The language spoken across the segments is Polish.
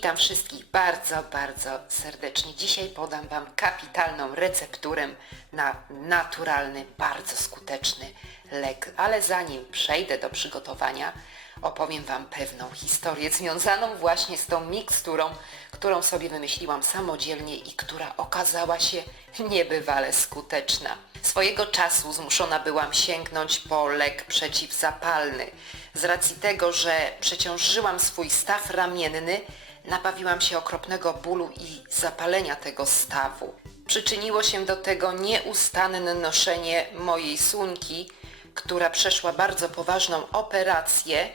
Witam wszystkich bardzo, bardzo serdecznie. Dzisiaj podam Wam kapitalną recepturę na naturalny, bardzo skuteczny lek. Ale zanim przejdę do przygotowania, opowiem Wam pewną historię związaną właśnie z tą miksturą, którą sobie wymyśliłam samodzielnie i która okazała się niebywale skuteczna. Swojego czasu zmuszona byłam sięgnąć po lek przeciwzapalny. Z racji tego, że przeciążyłam swój staw ramienny, nabawiłam się okropnego bólu i zapalenia tego stawu. Przyczyniło się do tego nieustanne noszenie mojej suńki, która przeszła bardzo poważną operację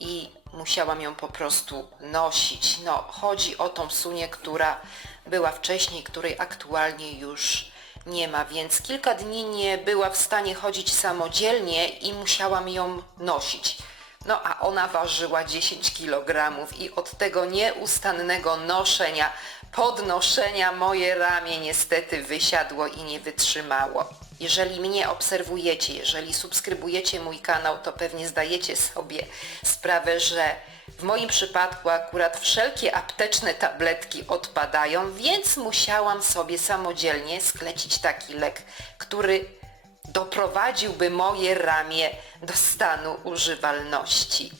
i musiałam ją po prostu nosić. No, chodzi o tą sunię, która była wcześniej, której aktualnie już nie ma, więc kilka dni nie była w stanie chodzić samodzielnie i musiałam ją nosić. No a ona ważyła 10 kg i od tego nieustannego noszenia, podnoszenia moje ramię niestety wysiadło i nie wytrzymało. Jeżeli mnie obserwujecie, jeżeli subskrybujecie mój kanał, to pewnie zdajecie sobie sprawę, że w moim przypadku akurat wszelkie apteczne tabletki odpadają, więc musiałam sobie samodzielnie sklecić taki lek, który doprowadziłby moje ramię do stanu używalności.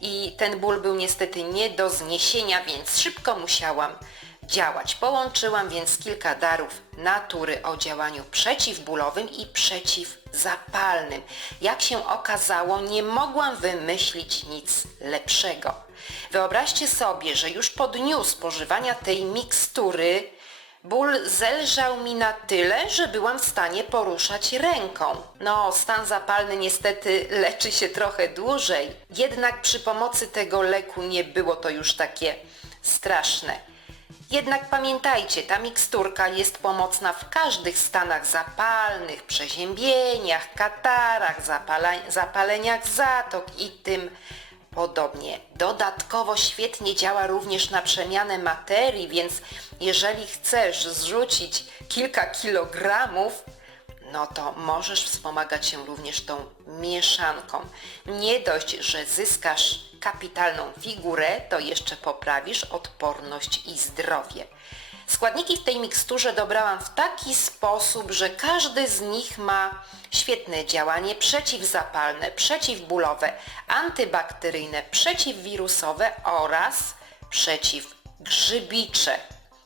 I ten ból był niestety nie do zniesienia, więc szybko musiałam działać. Połączyłam więc kilka darów natury o działaniu przeciwbólowym i przeciwzapalnym. Jak się okazało, nie mogłam wymyślić nic lepszego. Wyobraźcie sobie, że już po dniu spożywania tej mikstury Ból zelżał mi na tyle, że byłam w stanie poruszać ręką. No, stan zapalny niestety leczy się trochę dłużej, jednak przy pomocy tego leku nie było to już takie straszne. Jednak pamiętajcie, ta miksturka jest pomocna w każdych stanach zapalnych, przeziębieniach, katarach, zapala- zapaleniach zatok i tym podobnie. Dodatkowo świetnie działa również na przemianę materii, więc jeżeli chcesz zrzucić kilka kilogramów, no to możesz wspomagać się również tą mieszanką. Nie dość, że zyskasz kapitalną figurę, to jeszcze poprawisz odporność i zdrowie. Składniki w tej miksturze dobrałam w taki sposób, że każdy z nich ma świetne działanie przeciwzapalne, przeciwbólowe, antybakteryjne, przeciwwirusowe oraz przeciwgrzybicze.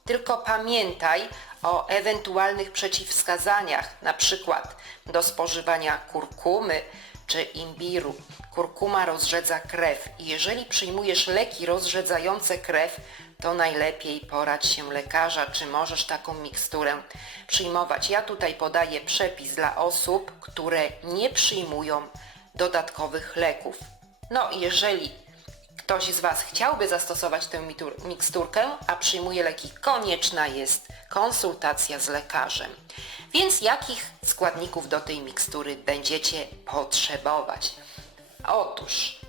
Tylko pamiętaj o ewentualnych przeciwwskazaniach, na przykład do spożywania kurkumy czy imbiru. Kurkuma rozrzedza krew i jeżeli przyjmujesz leki rozrzedzające krew, to najlepiej porać się lekarza, czy możesz taką miksturę przyjmować. Ja tutaj podaję przepis dla osób, które nie przyjmują dodatkowych leków. No, jeżeli ktoś z Was chciałby zastosować tę miksturkę, a przyjmuje leki, konieczna jest konsultacja z lekarzem. Więc jakich składników do tej mikstury będziecie potrzebować? Otóż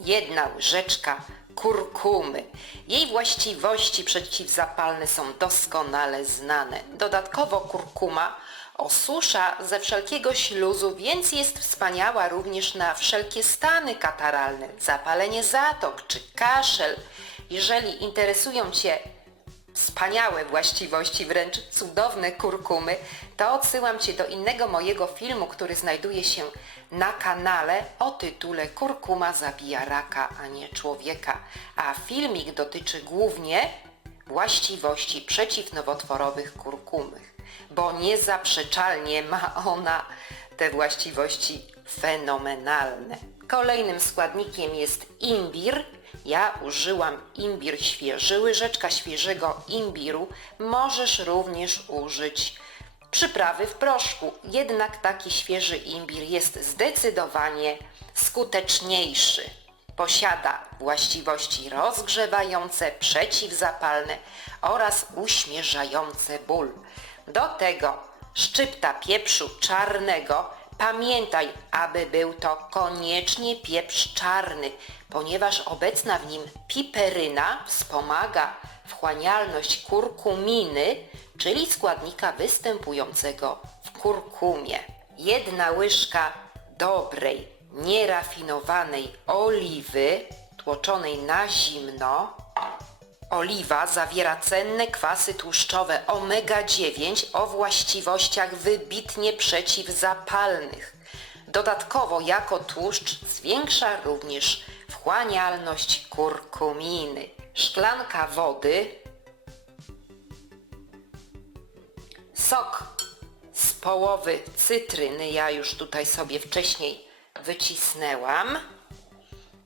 jedna łyżeczka kurkumy. Jej właściwości przeciwzapalne są doskonale znane. Dodatkowo kurkuma osusza ze wszelkiego śluzu, więc jest wspaniała również na wszelkie stany kataralne, zapalenie zatok czy kaszel. Jeżeli interesują Cię wspaniałe właściwości, wręcz cudowne kurkumy, to odsyłam Cię do innego mojego filmu, który znajduje się na kanale o tytule Kurkuma zabija raka, a nie człowieka. A filmik dotyczy głównie właściwości przeciwnowotworowych kurkumy, bo niezaprzeczalnie ma ona te właściwości fenomenalne. Kolejnym składnikiem jest imbir. Ja użyłam imbir świeży, łyżeczka świeżego imbiru. Możesz również użyć przyprawy w proszku, jednak taki świeży imbir jest zdecydowanie skuteczniejszy. Posiada właściwości rozgrzewające, przeciwzapalne oraz uśmierzające ból. Do tego szczypta pieprzu czarnego. Pamiętaj, aby był to koniecznie pieprz czarny, ponieważ obecna w nim piperyna wspomaga wchłanialność kurkuminy, czyli składnika występującego w kurkumie. Jedna łyżka dobrej, nierafinowanej oliwy tłoczonej na zimno Oliwa zawiera cenne kwasy tłuszczowe omega-9 o właściwościach wybitnie przeciwzapalnych. Dodatkowo jako tłuszcz zwiększa również wchłanialność kurkuminy. Szklanka wody, sok z połowy cytryny, ja już tutaj sobie wcześniej wycisnęłam.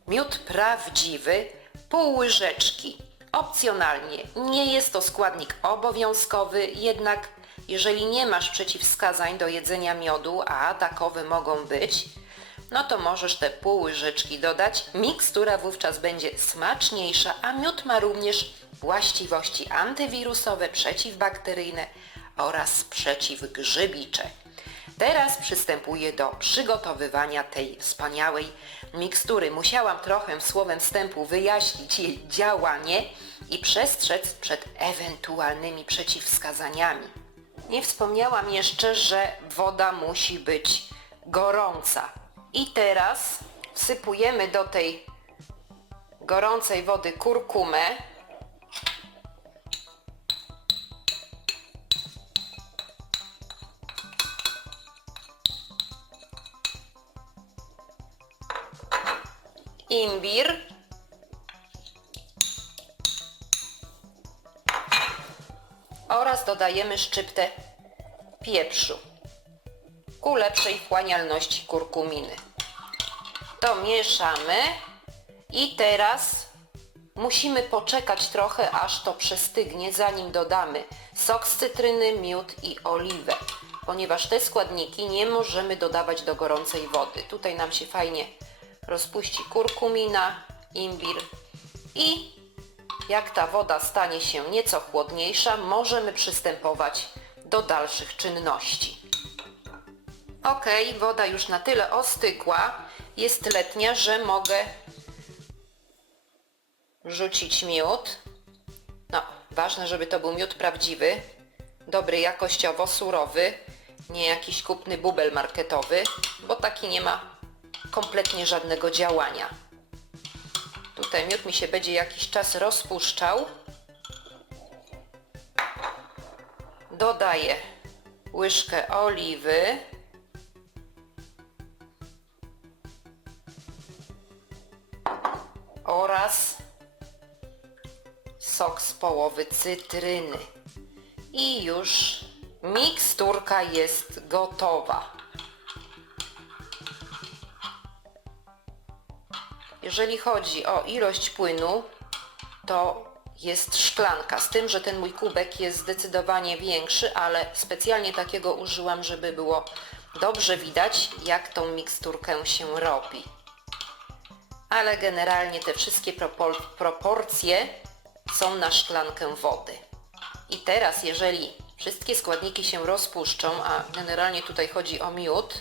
Miód prawdziwy, pół łyżeczki. Opcjonalnie, nie jest to składnik obowiązkowy, jednak jeżeli nie masz przeciwwskazań do jedzenia miodu, a takowe mogą być, no to możesz te pół łyżeczki dodać. Mikstura wówczas będzie smaczniejsza, a miód ma również właściwości antywirusowe, przeciwbakteryjne oraz przeciwgrzybicze. Teraz przystępuję do przygotowywania tej wspaniałej mikstury. Musiałam trochę słowem wstępu wyjaśnić jej działanie i przestrzec przed ewentualnymi przeciwwskazaniami. Nie wspomniałam jeszcze, że woda musi być gorąca. I teraz wsypujemy do tej gorącej wody kurkumę, imbir, oraz dodajemy szczyptę pieprzu ku lepszej wchłanialności kurkuminy. To mieszamy i teraz musimy poczekać trochę, aż to przestygnie, zanim dodamy sok z cytryny, miód i oliwę, ponieważ te składniki nie możemy dodawać do gorącej wody. Tutaj nam się fajnie rozpuści kurkumina, imbir i jak ta woda stanie się nieco chłodniejsza, możemy przystępować do dalszych czynności. Ok, woda już na tyle ostygła, jest letnia, że mogę rzucić miód. No, ważne, żeby to był miód prawdziwy, dobry jakościowo, surowy, nie jakiś kupny bubel marketowy, bo taki nie ma kompletnie żadnego działania. Tutaj miód mi się będzie jakiś czas rozpuszczał. Dodaję łyżkę oliwy. Oraz sok z połowy cytryny. I już miksturka jest gotowa. Jeżeli chodzi o ilość płynu, to jest szklanka, z tym, że ten mój kubek jest zdecydowanie większy, ale specjalnie takiego użyłam, żeby było dobrze widać, jak tą miksturkę się robi. Ale generalnie te wszystkie propor- proporcje są na szklankę wody. I teraz, jeżeli wszystkie składniki się rozpuszczą, a generalnie tutaj chodzi o miód,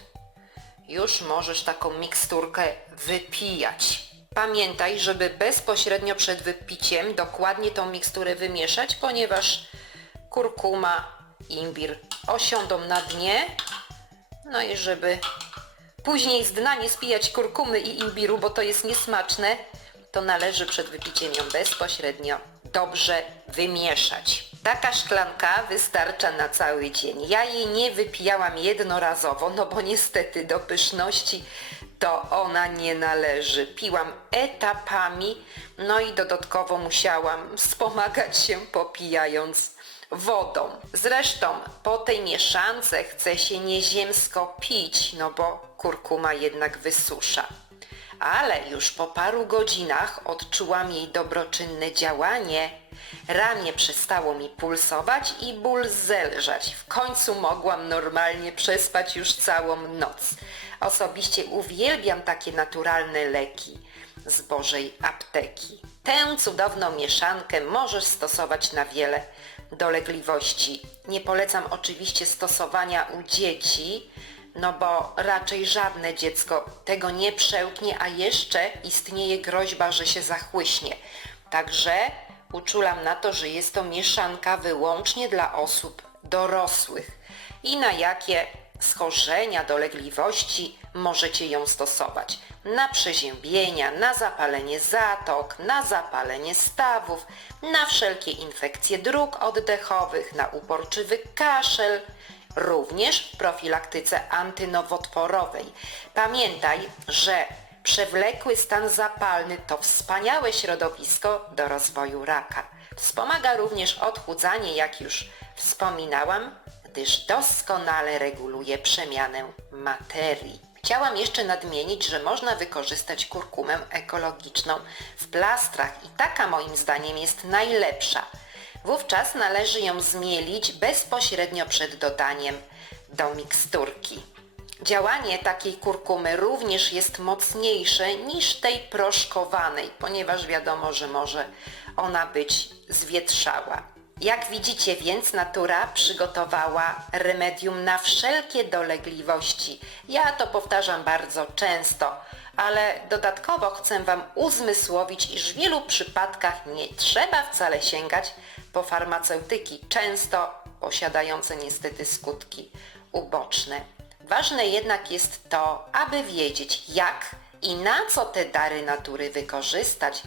już możesz taką miksturkę wypijać. Pamiętaj, żeby bezpośrednio przed wypiciem dokładnie tą miksturę wymieszać, ponieważ kurkuma, imbir osiądą na dnie. No i żeby później z dna nie spijać kurkumy i imbiru, bo to jest niesmaczne, to należy przed wypiciem ją bezpośrednio dobrze wymieszać. Taka szklanka wystarcza na cały dzień. Ja jej nie wypijałam jednorazowo, no bo niestety do pyszności to ona nie należy. Piłam etapami, no i dodatkowo musiałam wspomagać się popijając wodą. Zresztą po tej mieszance chce się nieziemsko pić, no bo kurkuma jednak wysusza. Ale już po paru godzinach odczułam jej dobroczynne działanie. Ramię przestało mi pulsować i ból zelżać. W końcu mogłam normalnie przespać już całą noc. Osobiście uwielbiam takie naturalne leki z Bożej apteki. Tę cudowną mieszankę możesz stosować na wiele dolegliwości. Nie polecam oczywiście stosowania u dzieci, no bo raczej żadne dziecko tego nie przełknie, a jeszcze istnieje groźba, że się zachłyśnie. Także uczulam na to, że jest to mieszanka wyłącznie dla osób dorosłych i na jakie schorzenia, dolegliwości możecie ją stosować. Na przeziębienia, na zapalenie zatok, na zapalenie stawów, na wszelkie infekcje dróg oddechowych, na uporczywy kaszel, również w profilaktyce antynowotworowej. Pamiętaj, że przewlekły stan zapalny to wspaniałe środowisko do rozwoju raka. Wspomaga również odchudzanie, jak już wspominałam, gdyż doskonale reguluje przemianę materii. Chciałam jeszcze nadmienić, że można wykorzystać kurkumę ekologiczną w plastrach i taka moim zdaniem jest najlepsza. Wówczas należy ją zmielić bezpośrednio przed dodaniem do miksturki. Działanie takiej kurkumy również jest mocniejsze niż tej proszkowanej, ponieważ wiadomo, że może ona być zwietrzała. Jak widzicie więc natura przygotowała remedium na wszelkie dolegliwości. Ja to powtarzam bardzo często, ale dodatkowo chcę Wam uzmysłowić, iż w wielu przypadkach nie trzeba wcale sięgać po farmaceutyki, często posiadające niestety skutki uboczne. Ważne jednak jest to, aby wiedzieć jak i na co te dary natury wykorzystać,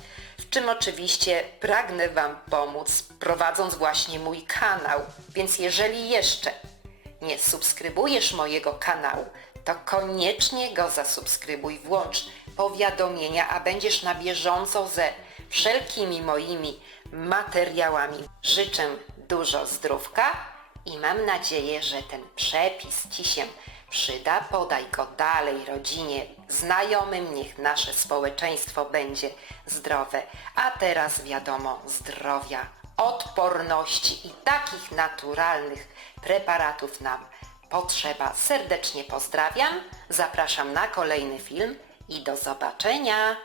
czym oczywiście pragnę Wam pomóc, prowadząc właśnie mój kanał. Więc jeżeli jeszcze nie subskrybujesz mojego kanału, to koniecznie go zasubskrybuj, włącz powiadomienia, a będziesz na bieżąco ze wszelkimi moimi materiałami. Życzę dużo zdrówka i mam nadzieję, że ten przepis Ci się przyda. Podaj go dalej rodzinie, znajomym, niech nasze społeczeństwo będzie zdrowe. A teraz wiadomo zdrowia, odporności i takich naturalnych preparatów nam potrzeba. Serdecznie pozdrawiam, zapraszam na kolejny film i do zobaczenia.